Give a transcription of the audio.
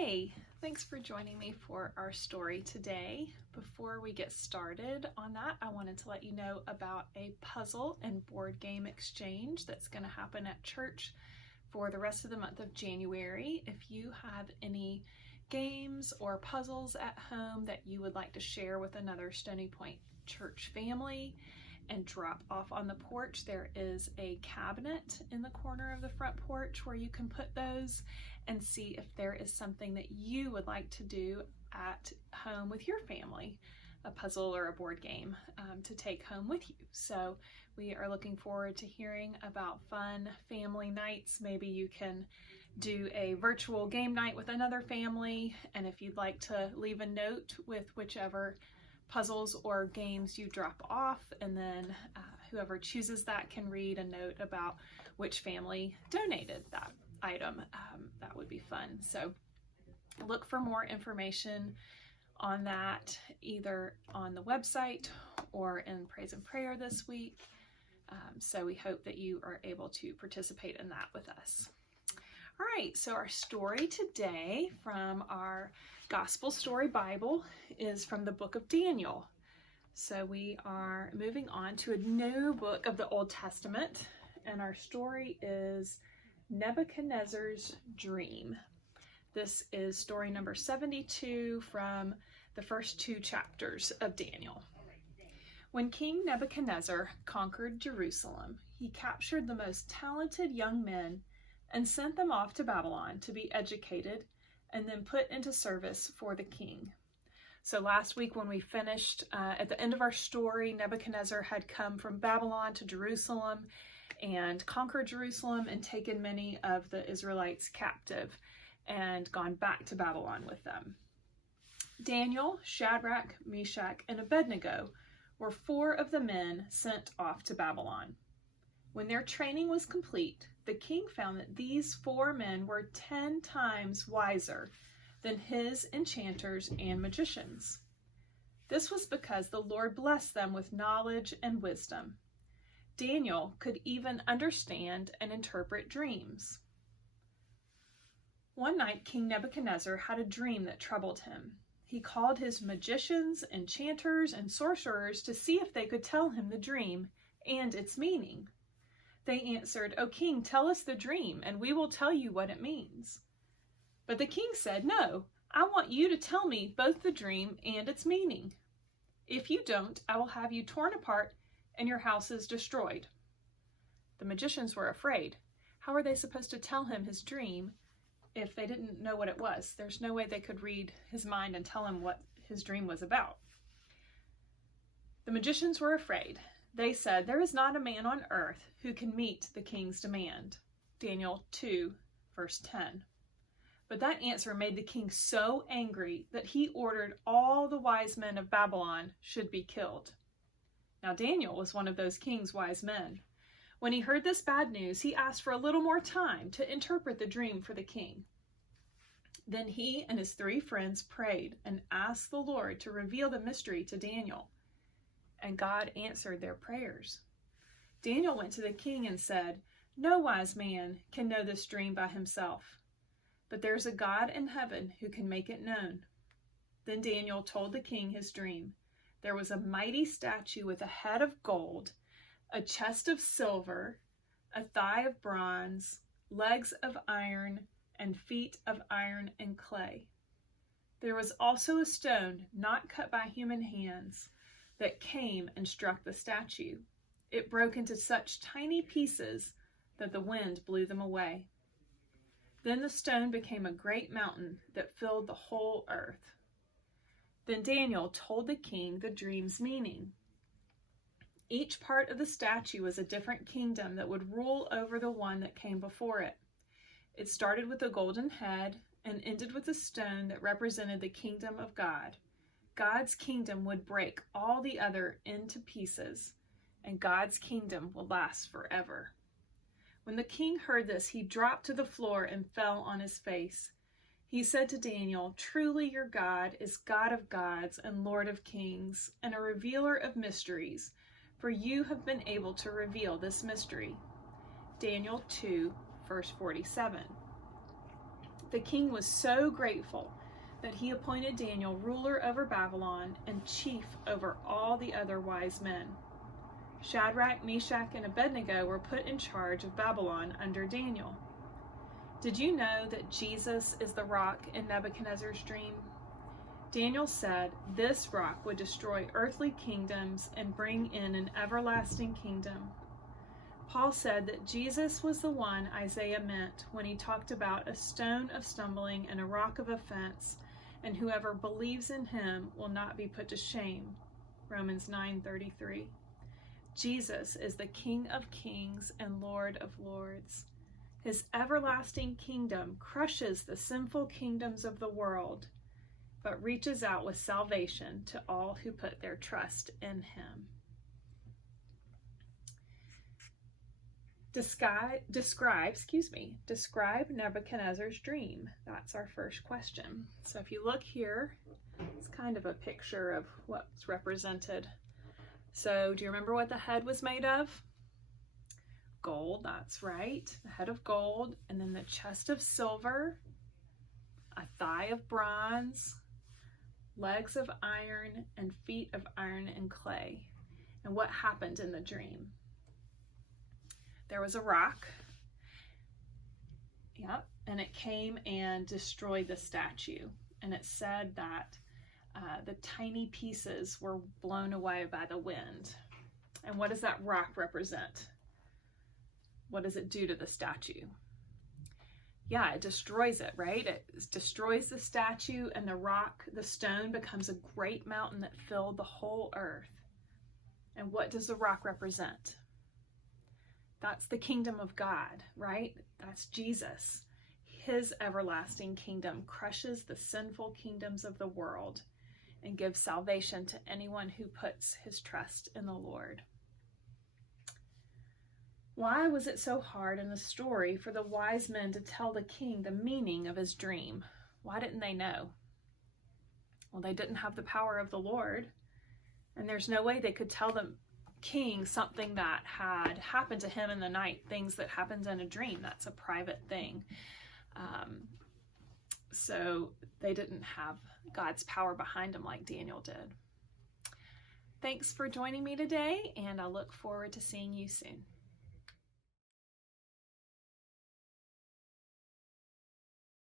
Hey, thanks for joining me for our story today. Before we get started on that, I wanted to let you know about a puzzle and board game exchange that's going to happen at church for the rest of the month of January. If you have any games or puzzles at home that you would like to share with another Stony Point Church family and drop off on the porch, there is a cabinet in the corner of the front porch where you can put those and see if there is something that you would like to do at home with your family, a puzzle or a board game to take home with you. So we are looking forward to hearing about fun family nights. Maybe you can do a virtual game night with another family, and if you'd like to leave a note with whichever puzzles or games you drop off, and then whoever chooses that can read a note about which family donated that item. That would be fun. So look for more information on that either on the website or in Praise and Prayer this week. So we hope that you are able to participate in that with us. All right, so our story today from our Gospel Story Bible is from the book of Daniel. So we are moving on to a new book of the Old Testament, and our story is Nebuchadnezzar's Dream. This is story number 72 from the first two chapters of Daniel. When King Nebuchadnezzar conquered Jerusalem, he captured the most talented young men and sent them off to Babylon to be educated and then put into service for the king. So last week when we finished, at the end of our story, Nebuchadnezzar had come from Babylon to Jerusalem and conquered Jerusalem and taken many of the Israelites captive and gone back to Babylon with them. Daniel, Shadrach, Meshach, and Abednego were four of the men sent off to Babylon. When their training was complete, the king found that these four men were 10 times wiser than his enchanters and magicians. This was because the Lord blessed them with knowledge and wisdom. Daniel could even understand and interpret dreams. One night, King Nebuchadnezzar had a dream that troubled him. He called his magicians, enchanters, and sorcerers to see if they could tell him the dream and its meaning. They answered, "O king, tell us the dream, and we will tell you what it means." But the king said, "No, I want you to tell me both the dream and its meaning. If you don't, I will have you torn apart and your houses destroyed." The magicians were afraid. How were they supposed to tell him his dream if they didn't know what it was? There's no way they could read his mind and tell him what his dream was about. The magicians were afraid. They said, "There is not a man on earth who can meet the king's demand." Daniel 2, verse 10. But that answer made the king so angry that he ordered all the wise men of Babylon should be killed. Now Daniel was one of those king's wise men. When he heard this bad news, he asked for a little more time to interpret the dream for the king. Then he and his three friends prayed and asked the Lord to reveal the mystery to Daniel. And God answered their prayers. Daniel went to the king and said, "No wise man can know this dream by himself, but there's a God in heaven who can make it known." Then Daniel told the king his dream. There was a mighty statue with a head of gold, a chest of silver, a thigh of bronze, legs of iron, and feet of iron and clay. There was also a stone not cut by human hands that came and struck the statue. It broke into such tiny pieces that the wind blew them away. Then the stone became a great mountain that filled the whole earth. Then Daniel told the king the dream's meaning. Each part of the statue was a different kingdom that would rule over the one that came before it. It started with a golden head and ended with a stone that represented the kingdom of God. God's kingdom would break all the other into pieces, and God's kingdom will last forever. When the king heard this, he dropped to the floor and fell on his face. He said to Daniel, "Truly your God is God of gods and Lord of kings, and a revealer of mysteries, for you have been able to reveal this mystery." Daniel 2, verse 47. The king was so grateful that he appointed Daniel ruler over Babylon and chief over all the other wise men. Shadrach, Meshach, and Abednego were put in charge of Babylon under Daniel. Did you know that Jesus is the rock in Nebuchadnezzar's dream? Daniel said this rock would destroy earthly kingdoms and bring in an everlasting kingdom. Paul said that Jesus was the one Isaiah meant when he talked about a stone of stumbling and a rock of offense, and whoever believes in him will not be put to shame. Romans 9:33. Jesus is the King of kings and Lord of lords. His everlasting kingdom crushes the sinful kingdoms of the world, but reaches out with salvation to all who put their trust in him. Describe Nebuchadnezzar's dream. That's our first question. So if you look here, it's kind of a picture of what's represented. So do you remember what the head was made of? Gold, that's right. The head of gold, and then the chest of silver, a thigh of bronze, legs of iron, and feet of iron and clay. And what happened in the dream? There was a rock, and it came and destroyed the statue. And it said that the tiny pieces were blown away by the wind. And what does that rock represent? What does it do to the statue? Yeah, it destroys it, right? It destroys the statue, and the stone becomes a great mountain that filled the whole earth. And what does the rock represent? That's the kingdom of God, right? That's Jesus. His everlasting kingdom crushes the sinful kingdoms of the world and gives salvation to anyone who puts his trust in the Lord. Why was it so hard in the story for the wise men to tell the king the meaning of his dream? Why didn't they know? Well, they didn't have the power of the Lord, and there's no way they could tell the king something that had happened to him in the night, things that happened in a dream. That's a private thing. So they didn't have God's power behind them like Daniel did. Thanks for joining me today, and I look forward to seeing you soon.